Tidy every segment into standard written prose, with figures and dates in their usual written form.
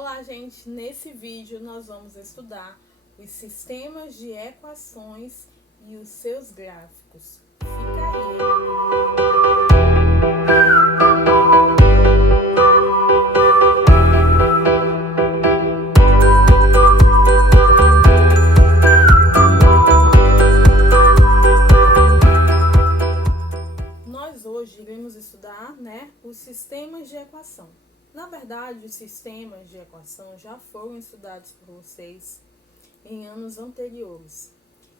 Olá, gente! Nesse vídeo nós vamos estudar os sistemas de equações e os seus gráficos. Fica aí! Nós hoje iremos estudar, os sistemas de equação. Na verdade, os sistemas de equação já foram estudados por vocês em anos anteriores.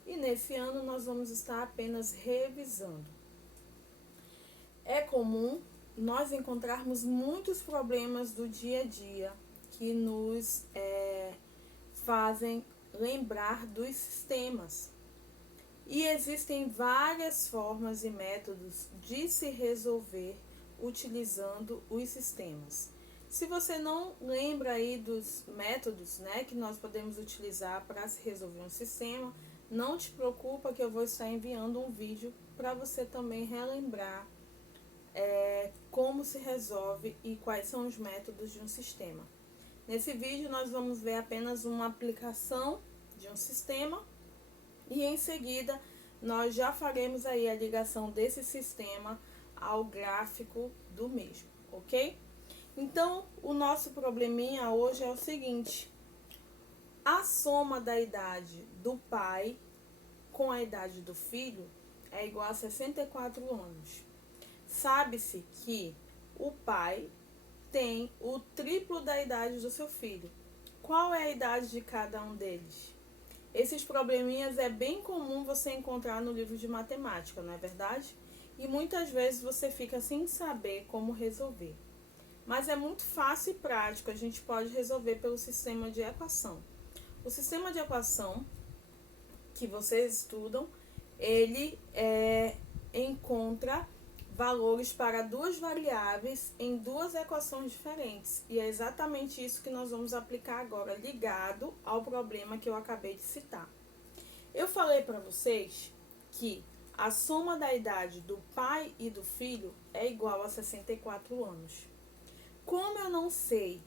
E nesse ano nós vamos estar apenas revisando. É comum nós encontrarmos muitos problemas do dia a dia que nos fazem lembrar dos sistemas. E existem várias formas e métodos de se resolver utilizando os sistemas. Se você não lembra aí dos métodos, que nós podemos utilizar para se resolver um sistema, não te preocupa que eu vou estar enviando um vídeo para você também relembrar como se resolve e quais são os métodos de um sistema. Nesse vídeo nós vamos ver apenas uma aplicação de um sistema e em seguida nós já faremos aí a ligação desse sistema ao gráfico do mesmo, ok? Então, o nosso probleminha hoje é o seguinte: a soma da idade do pai com a idade do filho é igual a 64 anos. Sabe-se que o pai tem o triplo da idade do seu filho. Qual é a idade de cada um deles? Esses probleminhas é bem comum você encontrar no livro de matemática, não é verdade? E muitas vezes você fica sem saber como resolver. Mas é muito fácil e prático, a gente pode resolver pelo sistema de equação. O sistema de equação que vocês estudam, ele encontra valores para duas variáveis em duas equações diferentes. E é exatamente isso que nós vamos aplicar agora, ligado ao problema que eu acabei de citar. Eu falei para vocês que a soma da idade do pai e do filho é igual a 64 anos. Como eu não sei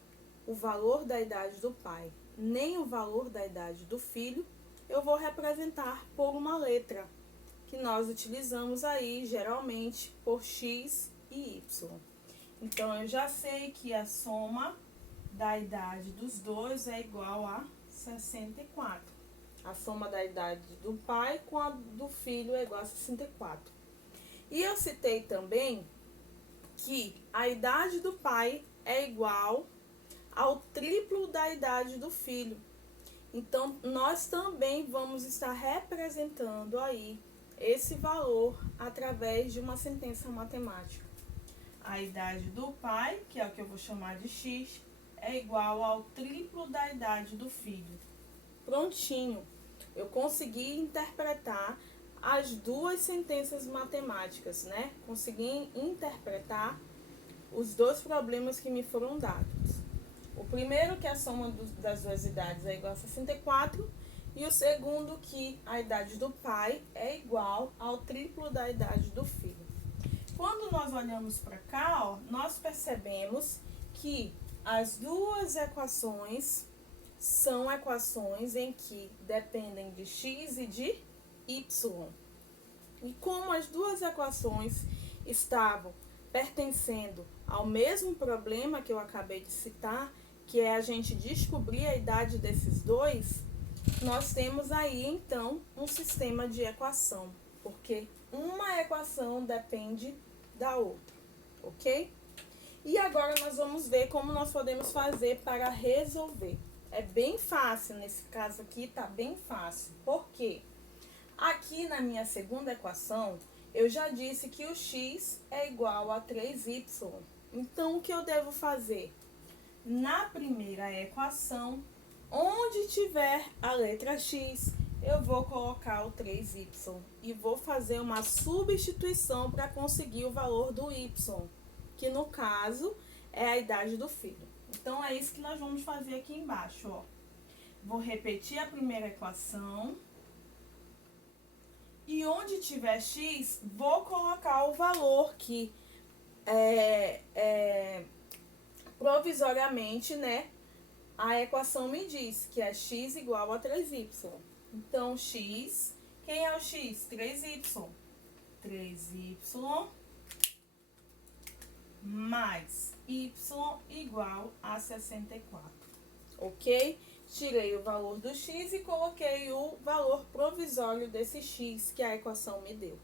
o valor da idade do pai, nem o valor da idade do filho, eu vou representar por uma letra, que nós utilizamos aí geralmente por x e y. Então, eu já sei que a soma da idade dos dois é igual a 64. A soma da idade do pai com a do filho é igual a 64. E eu citei também que a idade do pai é igual ao triplo da idade do filho. Então, nós também vamos estar representando aí esse valor através de uma sentença matemática. A idade do pai, que é o que eu vou chamar de x, é igual ao triplo da idade do filho. Prontinho! Eu consegui interpretar as duas sentenças matemáticas, Consegui interpretar os dois problemas que me foram dados. O primeiro, que a soma das duas idades é igual a 64, e o segundo, que a idade do pai é igual ao triplo da idade do filho. Quando nós olhamos para cá, nós percebemos que as duas equações são equações em que dependem de x e de y. E como as duas equações estavam pertencendo ao mesmo problema que eu acabei de citar, que é a gente descobrir a idade desses dois, nós temos aí então um sistema de equação, porque uma equação depende da outra, ok? E agora nós vamos ver como nós podemos fazer para resolver. É bem fácil, nesse caso aqui tá bem fácil, porque aqui na minha segunda equação, eu já disse que o x é igual a 3y. Então, o que eu devo fazer? Na primeira equação, onde tiver a letra x, eu vou colocar o 3y e vou fazer uma substituição para conseguir o valor do y, que no caso é a idade do filho. Então, é isso que nós vamos fazer aqui embaixo, ó. Vou repetir a primeira equação. E onde tiver x, vou colocar o valor que provisoriamente, A equação me diz que é x igual a 3y. Então, x, quem é o x? 3y. 3y mais y igual a 64. Ok? Tirei o valor do x e coloquei o valor provisório desse x que a equação me deu.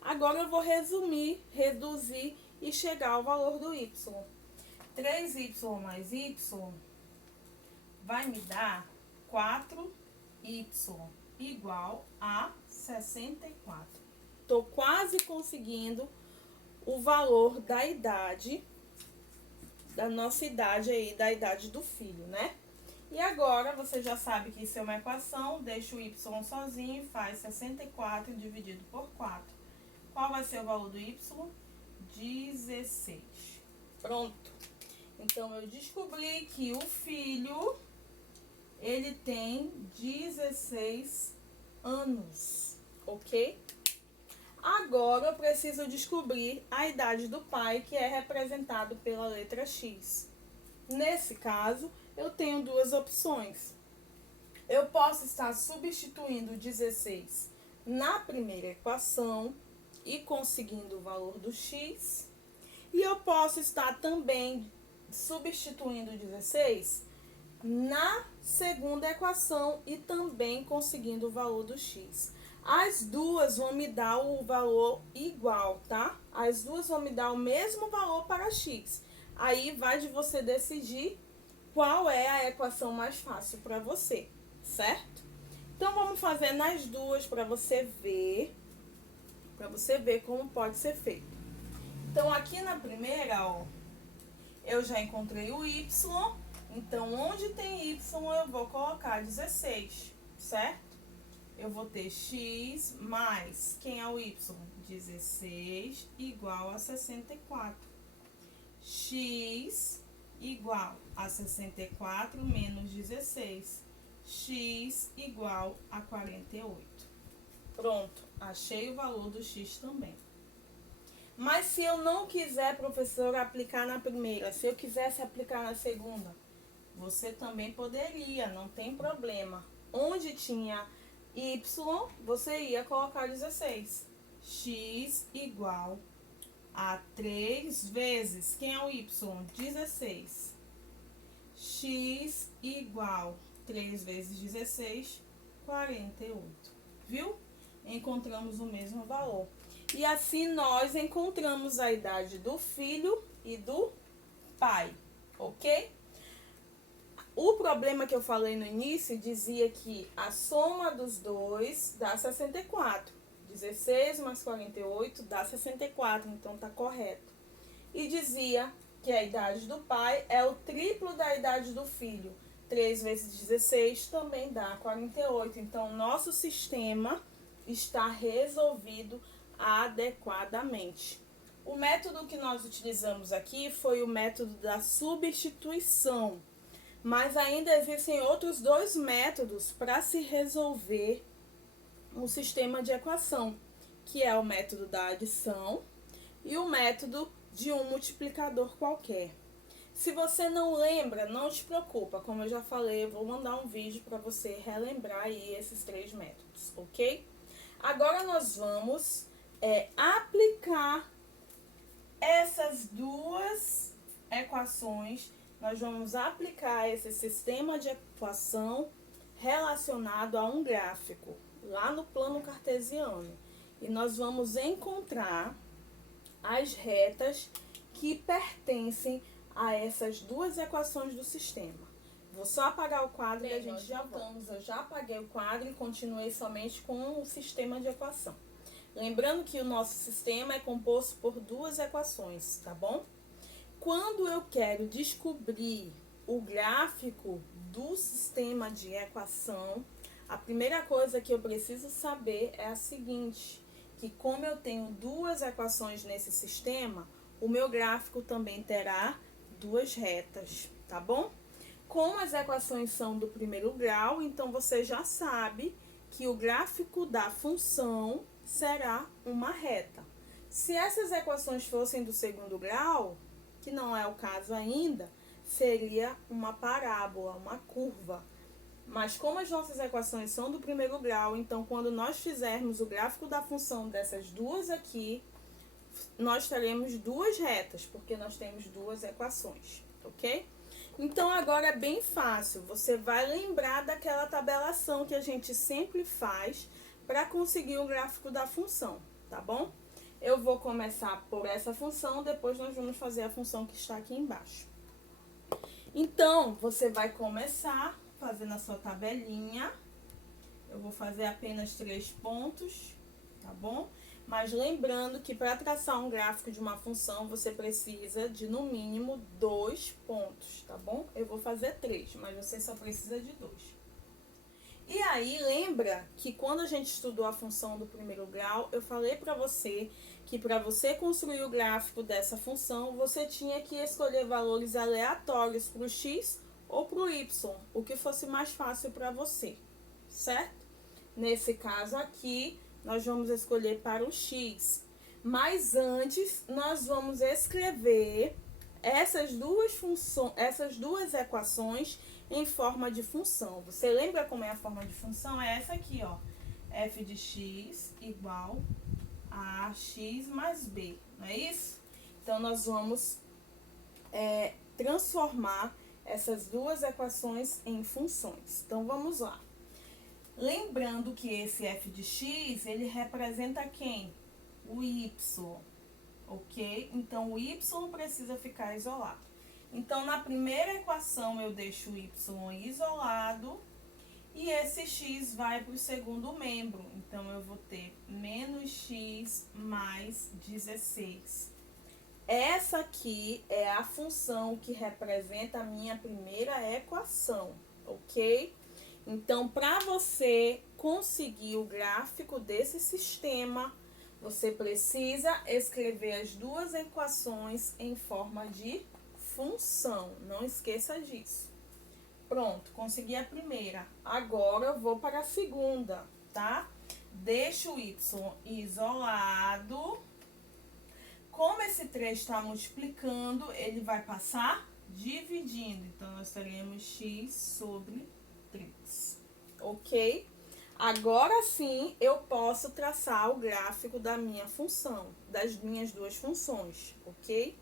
Agora eu vou resumir, reduzir e chegar ao valor do y. 3y mais y vai me dar 4y igual a 64. Estou quase conseguindo o valor da idade, da nossa idade aí, da idade do filho, né? E agora, você já sabe que isso é uma equação, deixa o y sozinho e faz 64 dividido por 4. Qual vai ser o valor do y? 16. Pronto. Então, eu descobri que o filho, ele tem 16 anos, ok? Agora, eu preciso descobrir a idade do pai, que é representado pela letra X. Nesse caso, eu tenho duas opções. Eu posso estar substituindo 16 na primeira equação e conseguindo o valor do x. E eu posso estar também substituindo 16 na segunda equação e também conseguindo o valor do x. As duas vão me dar o valor igual, tá? As duas vão me dar o mesmo valor para x. Aí vai de você decidir qual é a equação mais fácil para você, certo? Então, vamos fazer nas duas para você ver como pode ser feito. Então, aqui na primeira, ó, eu já encontrei o y, então, onde tem y, eu vou colocar 16, certo? Eu vou ter x mais, quem é o y? 16 igual a 64. X igual a 64 menos 16. X igual a 48. Pronto, achei o valor do x também. Mas se eu não quiser, professora, aplicar na primeira, se eu quisesse aplicar na segunda, você também poderia, não tem problema. Onde tinha y, você ia colocar 16. X igual a 3 vezes, quem é o y? 16. X igual 3 vezes 16, 48. Viu? Encontramos o mesmo valor. E assim nós encontramos a idade do filho e do pai, ok? O problema que eu falei no início dizia que a soma dos dois dá 64. 16 mais 48 dá 64, então tá correto. E dizia que a idade do pai é o triplo da idade do filho. 3 vezes 16 também dá 48. Então, nosso sistema está resolvido adequadamente. O método que nós utilizamos aqui foi o método da substituição. Mas ainda existem outros dois métodos para se resolver um sistema de equação, que é o método da adição e o método de um multiplicador qualquer. Se você não lembra, não te preocupa, como eu já falei, eu vou mandar um vídeo para você relembrar aí esses três métodos, ok? Agora nós vamos aplicar essas duas equações, nós vamos aplicar esse sistema de equação relacionado a um gráfico, lá no plano cartesiano. E nós vamos encontrar as retas que pertencem a essas duas equações do sistema. Vou só apagar o quadro e a gente já volta. Eu já apaguei o quadro e continuei somente com o sistema de equação. Lembrando que o nosso sistema é composto por duas equações, tá bom? Quando eu quero descobrir o gráfico do sistema de equação, a primeira coisa que eu preciso saber é a seguinte, que como eu tenho duas equações nesse sistema, o meu gráfico também terá duas retas, tá bom? Como as equações são do primeiro grau, então você já sabe que o gráfico da função será uma reta. Se essas equações fossem do segundo grau, que não é o caso ainda, seria uma parábola, uma curva. Mas como as nossas equações são do primeiro grau, então quando nós fizermos o gráfico da função dessas duas aqui, nós teremos duas retas, porque nós temos duas equações, ok? Então agora é bem fácil, você vai lembrar daquela tabelação que a gente sempre faz para conseguir o gráfico da função, tá bom? Eu vou começar por essa função, depois nós vamos fazer a função que está aqui embaixo. Então, você vai começar fazendo a sua tabelinha. Eu vou fazer apenas 3 pontos, tá bom? Mas lembrando que para traçar um gráfico de uma função, você precisa de no mínimo 2 pontos, tá bom? Eu vou fazer 3, mas você só precisa de 2. E aí, lembra que quando a gente estudou a função do primeiro grau, eu falei para você que para você construir o gráfico dessa função, você tinha que escolher valores aleatórios para o x ou para o y, o que fosse mais fácil para você, certo? Nesse caso aqui, nós vamos escolher para o x. Mas antes, nós vamos escrever essas duas equações em forma de função. Você lembra como é a forma de função? É essa aqui, ó. F de x igual a x mais b, não é isso? Então, nós vamos transformar essas duas equações em funções. Então, vamos lá. Lembrando que esse f de x, ele representa quem? O y, ok? Então, o y precisa ficar isolado. Então, na primeira equação, eu deixo o y isolado e esse x vai para o segundo membro. Então, eu vou ter menos x mais 16. Essa aqui é a função que representa a minha primeira equação, ok? Então, para você conseguir o gráfico desse sistema, você precisa escrever as duas equações em forma de função. Não esqueça disso. Pronto, consegui a primeira. Agora eu vou para a segunda, tá? Deixo o y isolado. Como esse 3 está multiplicando, ele vai passar dividindo. Então, nós teremos x sobre 3, ok? Agora sim, eu posso traçar o gráfico da minha função, das minhas duas funções, ok?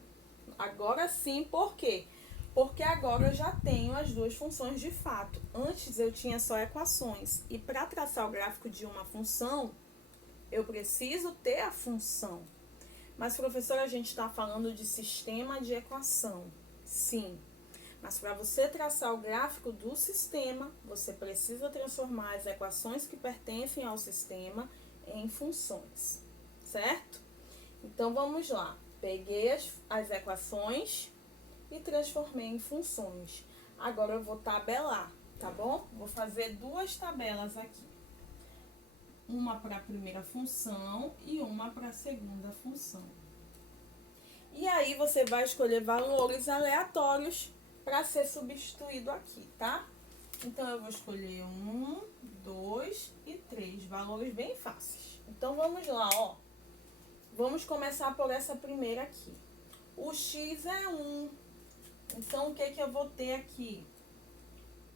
Agora sim, por quê? Porque agora eu já tenho as duas funções de fato. Antes eu tinha só equações. E para traçar o gráfico de uma função, eu preciso ter a função. Mas, professora, a gente está falando de sistema de equação. Sim. Mas para você traçar o gráfico do sistema, você precisa transformar as equações que pertencem ao sistema em funções. Certo? Então, vamos lá. Peguei as equações e transformei em funções. Agora eu vou tabelar, tá bom? Vou fazer duas tabelas aqui. Uma para a primeira função e uma para a segunda função. E aí você vai escolher valores aleatórios para ser substituído aqui, tá? Então eu vou escolher 1, 2 e 3, valores bem fáceis. Então vamos lá, ó. Vamos começar por essa primeira aqui. O x é 1. Então, o que eu vou ter aqui?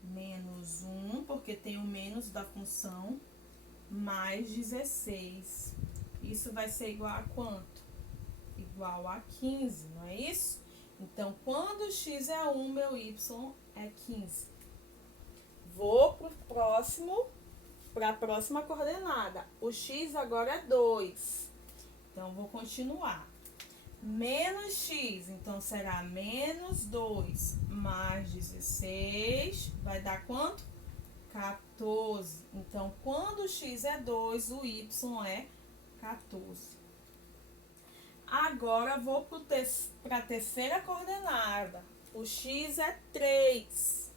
Menos 1, porque tem o menos da função, mais 16. Isso vai ser igual a quanto? Igual a 15, não é isso? Então, quando o x é 1, meu y é 15. Vou para a próxima coordenada. O x agora é 2. Então, vou continuar. Menos x, então será menos 2 mais 16, vai dar quanto? 14. Então, quando o x é 2, o y é 14. Agora, vou para a terceira coordenada. O x é 3.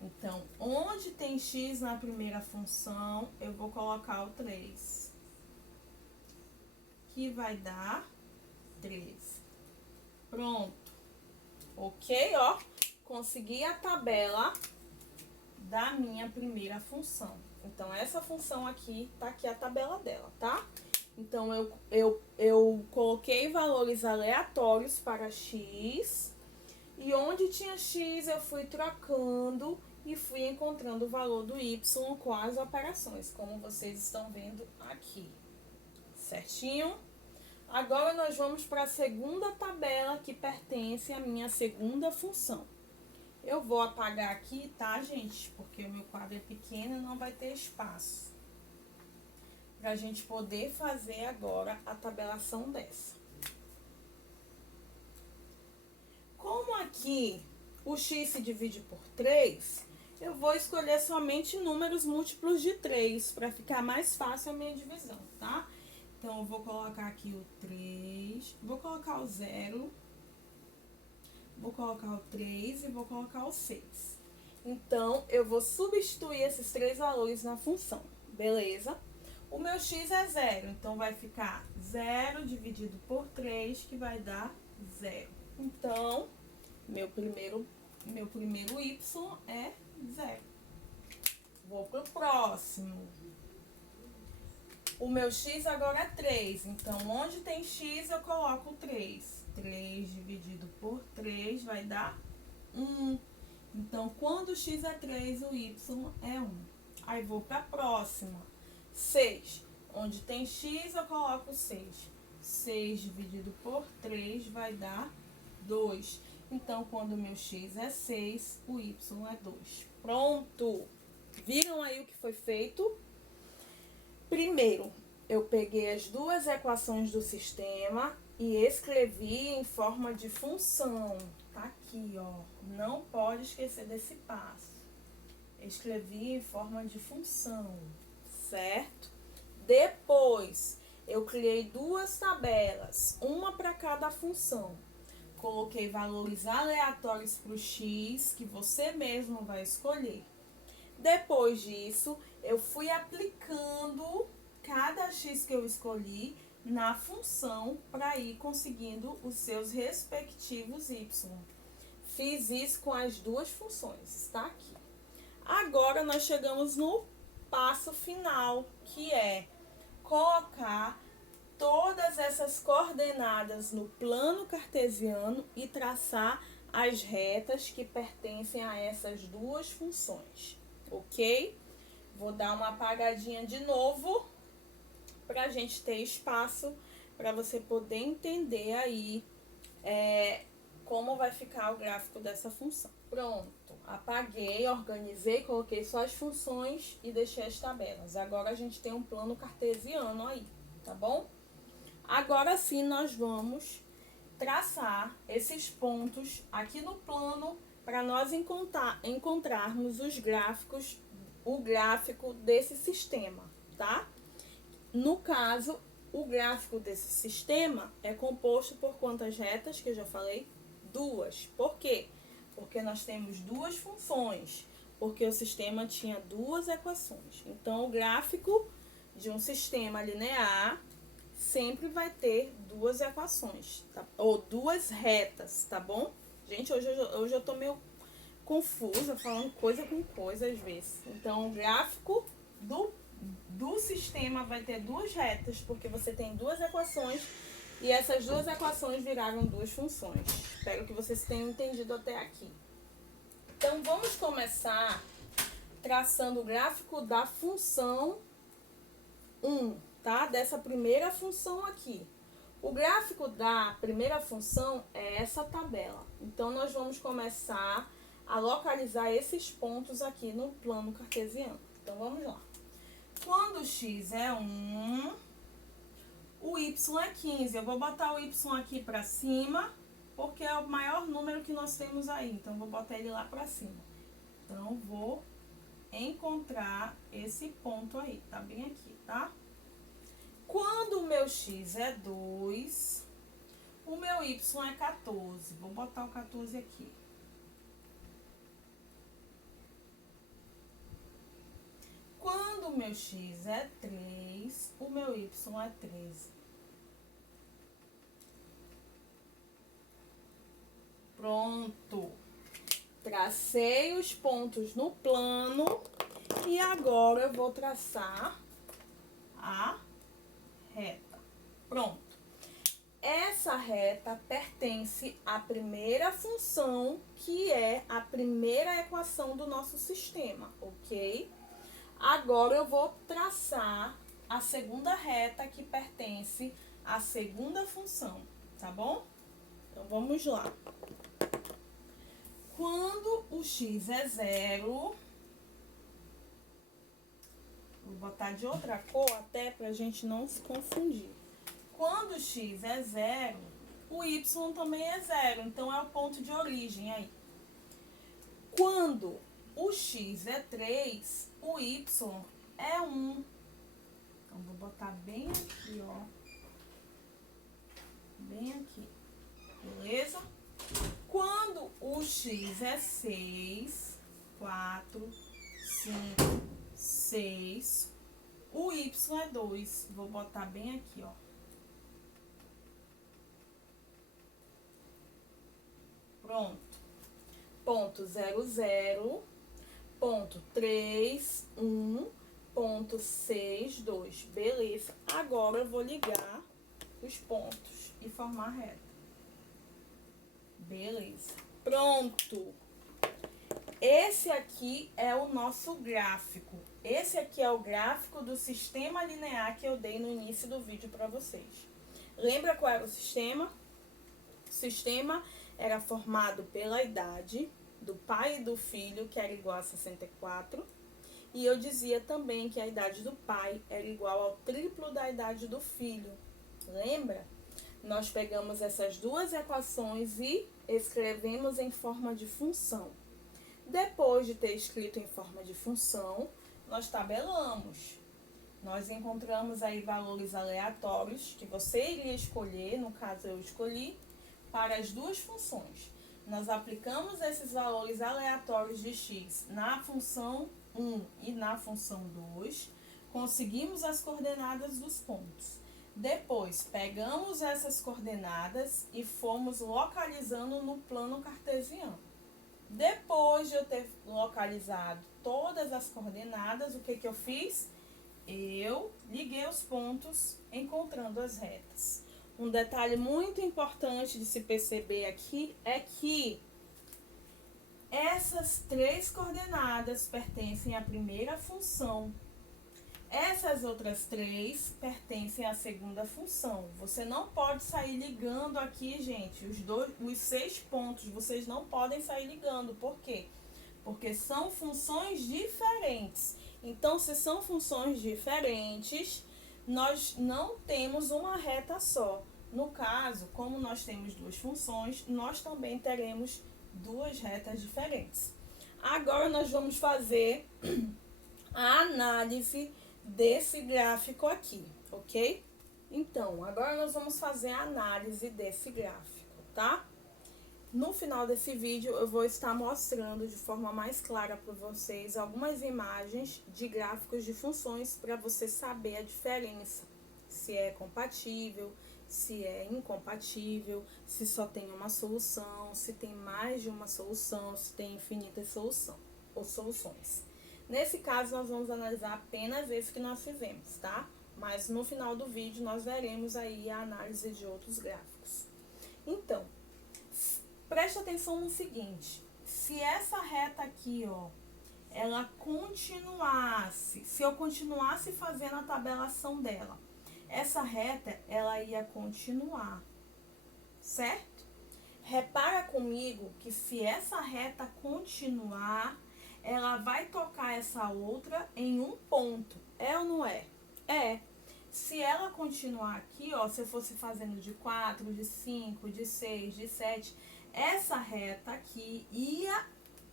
Então, onde tem x na primeira função, eu vou colocar o 3. Que vai dar 13. Pronto. Ok, ó. Consegui a tabela da minha primeira função. Então, essa função aqui, tá aqui a tabela dela, tá? Então, eu coloquei valores aleatórios para x E onde tinha x, eu fui trocando e fui encontrando o valor do y com as operações, como vocês estão vendo aqui. Certinho? Agora nós vamos para a segunda tabela que pertence à minha segunda função. Eu vou apagar aqui, tá, gente? Porque o meu quadro é pequeno e não vai ter espaço. Para a gente poder fazer agora a tabelação dessa. Como aqui o x se divide por 3, eu vou escolher somente números múltiplos de 3, para ficar mais fácil a minha divisão, tá? Então, eu vou colocar aqui o 3, vou colocar o 0, vou colocar o 3 e vou colocar o 6. Então, eu vou substituir esses três valores na função, beleza? O meu x é 0, então vai ficar 0 dividido por 3, que vai dar 0. Então, meu primeiro y é 0. Vou pro próximo. O meu x agora é 3, então onde tem x eu coloco 3. 3 dividido por 3 vai dar 1. Então, quando o x é 3, o y é 1. Aí vou para a próxima. 6. Onde tem x eu coloco 6. 6 dividido por 3 vai dar 2. Então, quando o meu x é 6, o y é 2. Pronto! Viram aí o que foi feito? Primeiro, eu peguei as duas equações do sistema e escrevi em forma de função. Tá aqui, ó. Não pode esquecer desse passo. Escrevi em forma de função, certo? Depois, eu criei duas tabelas, uma para cada função. Coloquei valores aleatórios para o x, que você mesmo vai escolher. Depois disso, eu fui aplicando cada x que eu escolhi na função para ir conseguindo os seus respectivos y. Fiz isso com as duas funções, está aqui. Agora, nós chegamos no passo final, que é colocar todas essas coordenadas no plano cartesiano e traçar as retas que pertencem a essas duas funções, ok? Vou dar uma apagadinha de novo para a gente ter espaço para você poder entender aí como vai ficar o gráfico dessa função. Pronto, apaguei, organizei, coloquei só as funções e deixei as tabelas. Agora a gente tem um plano cartesiano aí, tá bom? Agora sim nós vamos traçar esses pontos aqui no plano para nós encontrarmos os gráficos, o gráfico desse sistema, tá? No caso, o gráfico desse sistema é composto por quantas retas, que eu já falei? 2. Por quê? Porque nós temos duas funções, porque o sistema tinha duas equações. Então, o gráfico de um sistema linear sempre vai ter duas equações, tá? Ou duas retas, tá bom? Gente, hoje eu tô meio confusa, falando coisa com coisa às vezes. Então, o gráfico do sistema vai ter duas retas, porque você tem duas equações e essas duas equações viraram duas funções. Espero que vocês tenham entendido até aqui. Então, vamos começar traçando o gráfico da função 1, tá? Dessa primeira função aqui. O gráfico da primeira função é essa tabela. Então, nós vamos começar a localizar esses pontos aqui no plano cartesiano. Então, vamos lá. Quando o x é 1, o y é 15. Eu vou botar o y aqui para cima, porque é o maior número que nós temos aí. Então, vou botar ele lá para cima. Então, vou encontrar esse ponto aí, tá bem aqui, tá? Quando o meu x é 2, o meu y é 14. Vou botar o 14 aqui. Quando o meu x é 3, o meu y é 13. Pronto. Tracei os pontos no plano e agora eu vou traçar a reta. Pronto. essa reta pertence à primeira função, que é a primeira equação do nosso sistema, ok? Agora eu vou traçar a segunda reta que pertence à segunda função, tá bom? Então vamos lá. Quando o x é zero, vou botar de outra cor até pra gente não se confundir. Quando o x é zero, o y também é zero, então é o ponto de origem aí. Quando o x é 3, o y é 1. Então, vou botar bem aqui, ó. Bem aqui. Beleza? Quando o x é 6, 4, 5, 6, o y é 2. Vou botar bem aqui, ó. Pronto. Ponto 0, 0, ponto 3, 1, ponto 6, 2. Beleza. Agora eu vou ligar os pontos e formar a reta. Beleza. Pronto. Esse aqui é o nosso gráfico. Esse aqui é o gráfico do sistema linear que eu dei no início do vídeo para vocês. Lembra qual era o sistema? O sistema era formado pela idade do pai e do filho, que era igual a 64. E eu dizia também que a idade do pai era igual ao triplo da idade do filho. Lembra? Nós pegamos essas duas equações e escrevemos em forma de função. Depois de ter escrito em forma de função, nós tabelamos. Nós encontramos aí valores aleatórios que você iria escolher, no caso eu escolhi, para as duas funções. Nós aplicamos esses valores aleatórios de x na função 1 e na função 2, conseguimos as coordenadas dos pontos. Depois, pegamos essas coordenadas e fomos localizando no plano cartesiano. Depois de eu ter localizado todas as coordenadas, o que eu fiz? Eu liguei os pontos, encontrando as retas. Um detalhe muito importante de se perceber aqui é que essas três coordenadas pertencem à primeira função. Essas outras três pertencem à segunda função. Você não pode sair ligando aqui, gente, os 6 pontos, vocês não podem sair ligando. Por quê? Porque são funções diferentes. Então, se são funções diferentes, nós não temos uma reta só. No caso, como nós temos duas funções, nós também teremos duas retas diferentes. Agora, nós vamos fazer a análise desse gráfico aqui, ok? Então, agora nós vamos fazer a análise desse gráfico, tá? No final desse vídeo, eu vou estar mostrando de forma mais clara para vocês algumas imagens de gráficos de funções para você saber a diferença, se é compatível, se é incompatível, se só tem uma solução, se tem mais de uma solução, se tem infinitas soluções. Nesse caso, nós vamos analisar apenas esse que nós fizemos, tá? Mas no final do vídeo, nós veremos aí a análise de outros gráficos. Então, preste atenção no seguinte. Se essa reta aqui, ó, ela continuasse, se eu continuasse fazendo a tabelação dela, essa reta, ela ia continuar, certo? Repara comigo que se essa reta continuar, ela vai tocar essa outra em um ponto. É ou não é? É. Se ela continuar aqui, ó, se eu fosse fazendo de 4, de 5, de 6, de 7, essa reta aqui ia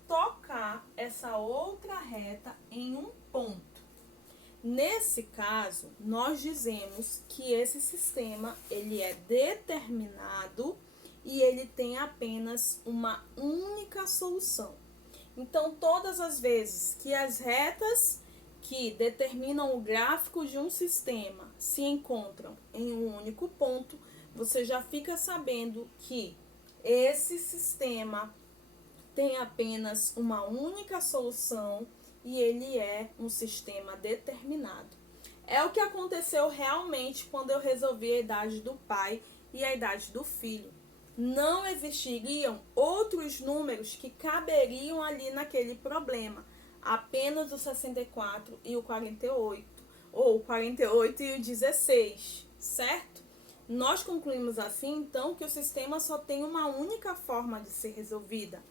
tocar essa outra reta em um ponto. Nesse caso, nós dizemos que esse sistema, ele é determinado e ele tem apenas uma única solução. Então, todas as vezes que as retas que determinam o gráfico de um sistema se encontram em um único ponto, você já fica sabendo que esse sistema tem apenas uma única solução e ele é um sistema determinado. É o que aconteceu realmente quando eu resolvi a idade do pai e a idade do filho. Não existiriam outros números que caberiam ali naquele problema, apenas o 64 e o 48, ou o 48 e o 16, certo? Nós concluímos assim, então, que o sistema só tem uma única forma de ser resolvida.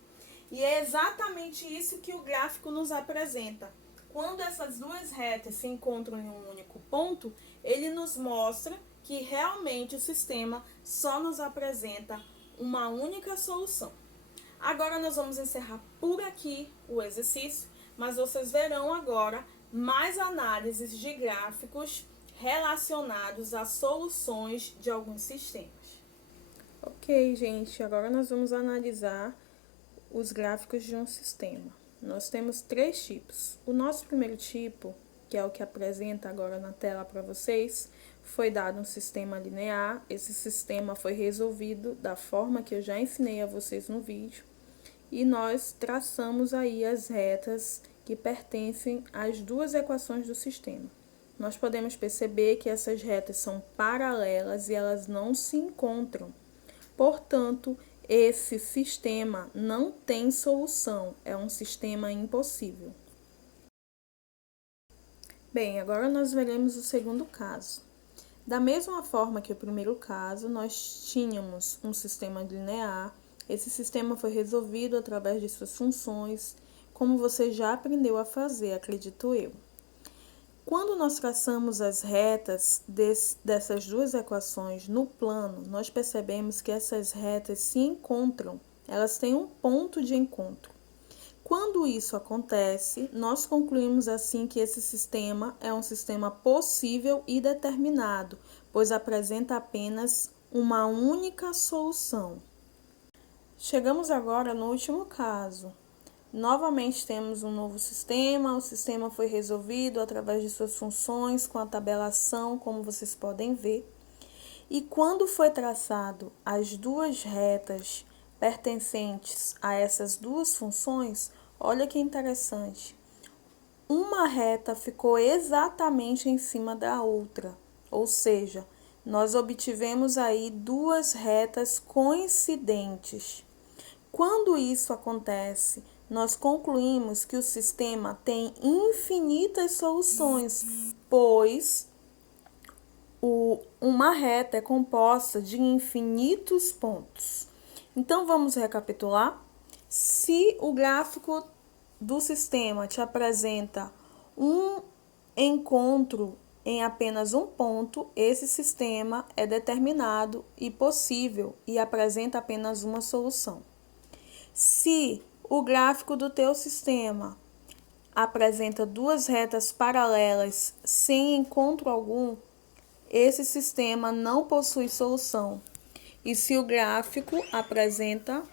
E é exatamente isso que o gráfico nos apresenta. Quando essas duas retas se encontram em um único ponto, ele nos mostra que realmente o sistema só nos apresenta uma única solução. Agora nós vamos encerrar por aqui o exercício, mas vocês verão agora mais análises de gráficos relacionados a soluções de alguns sistemas. Ok, gente, agora nós vamos analisar os gráficos de um sistema. Nós temos 3 tipos. O nosso primeiro tipo, que é o que apresenta agora na tela para vocês, foi dado um sistema linear. Esse sistema foi resolvido da forma que eu já ensinei a vocês no vídeo. E nós traçamos aí as retas que pertencem às duas equações do sistema. Nós podemos perceber que essas retas são paralelas e elas não se encontram. Portanto, esse sistema não tem solução, é um sistema impossível. Bem, agora nós veremos o segundo caso. Da mesma forma que o primeiro caso, nós tínhamos um sistema linear. Esse sistema foi resolvido através de suas funções, como você já aprendeu a fazer, acredito eu. Quando nós traçamos as retas dessas duas equações no plano, nós percebemos que essas retas se encontram, elas têm um ponto de encontro. Quando isso acontece, nós concluímos assim que esse sistema é um sistema possível e determinado, pois apresenta apenas uma única solução. Chegamos agora no último caso. Novamente temos um novo sistema, o sistema foi resolvido através de suas funções, com a tabelação, como vocês podem ver. E quando foi traçado as duas retas pertencentes a essas duas funções, olha que interessante. Uma reta ficou exatamente em cima da outra, ou seja, nós obtivemos aí duas retas coincidentes. Quando isso acontece, nós concluímos que o sistema tem infinitas soluções, pois uma reta é composta de infinitos pontos. Então, vamos recapitular. Se o gráfico do sistema te apresenta um encontro em apenas um ponto, esse sistema é determinado e possível e apresenta apenas uma solução. Se o gráfico do teu sistema apresenta duas retas paralelas sem encontro algum, esse sistema não possui solução. E se o gráfico apresenta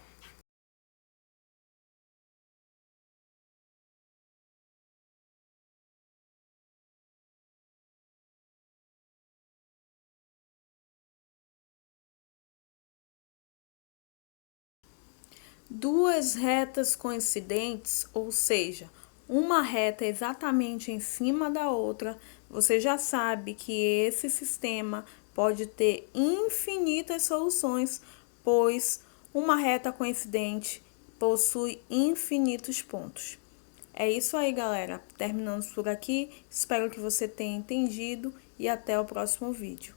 duas retas coincidentes, ou seja, uma reta exatamente em cima da outra, você já sabe que esse sistema pode ter infinitas soluções, pois uma reta coincidente possui infinitos pontos. É isso aí, galera. Terminamos por aqui. Espero que você tenha entendido e até o próximo vídeo.